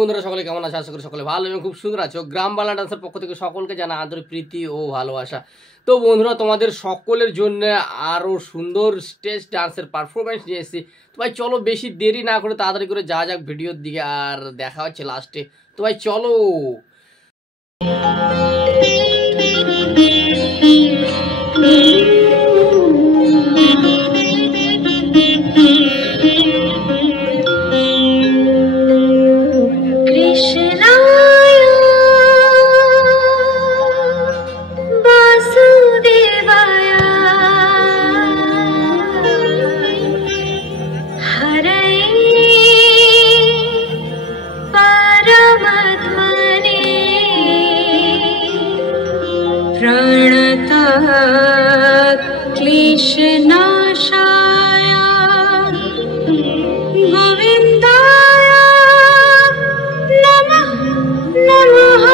বন্ধুরা সকলে কেমন আছে? আশা করি সকলে ভালো এবং খুব সুন্দর আছো। গ্রাম বাংলা ডান্সের পক্ষ থেকে সকলকে জানা আন্তরিক প্রীতি ও ভালোবাসা। তো বন্ধুরা, তোমাদের সকলের জন্য আরও সুন্দর স্টেজ ডান্সের পারফরমেন্স নিয়ে এসেছি। তো ভাই চলো, বেশি দেরি না করে তাড়াতাড়ি করে যা যাক ভিডিওর দিকে, আর দেখা হচ্ছে লাস্টে। তো ভাই চলো। क्लेशनाशाय गोविन्दाय नमः नमः।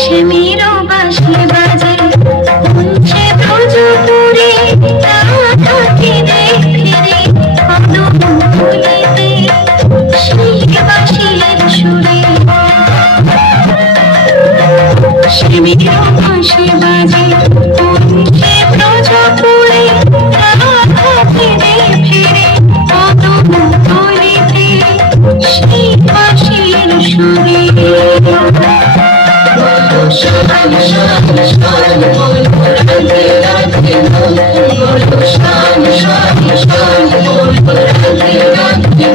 शेमीरो बांसुरी बाजे उनसे ब्रजपुरे राधाके देखिरे कदम फुलेते সেই বাঁশির সুরে। शेमीरो बांसुरी बाजे उनसे ब्रजपुरे राधाके देखिरे कदम फुलेते সেই বাঁশির সুরে। शान शान शान बोल राधे राधे बोलो शान शान शान बोल राधे राधे।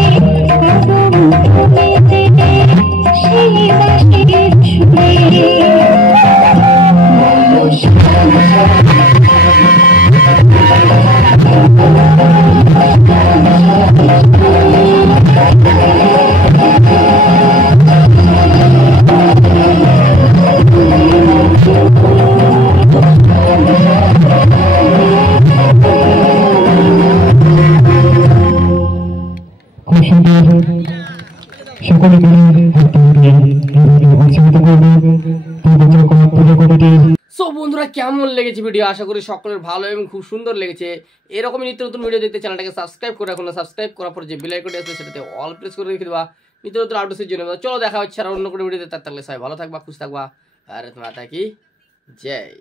Thank you. সকলে মিলে হাতে মিলিয়ে উৎসাহিত করবে দুর্গা পুজো কমিটি। সো বন্ধুরা কেমন লেগেছে ভিডিও, আশা করি সকলের ভালো এবং খুব সুন্দর লেগেছে। এরকমই নিত্য নতুন ভিডিও দেখতে চ্যানেলটাকে সাবস্ক্রাইব করে রাখুন, সাবস্ক্রাইব করার পর যে বেল আইকনটি আছে সেটাতে অল প্রেস করে রেখে দেবা নিত্য নতুন আপডেটের জন্য। চলো দেখা হচ্ছে আর অন্য কোনো ভিডিওতে, তার থাকলে সবাই ভালো থাকবা, খুশ থাকবা। ভারত মাতা কি জয়।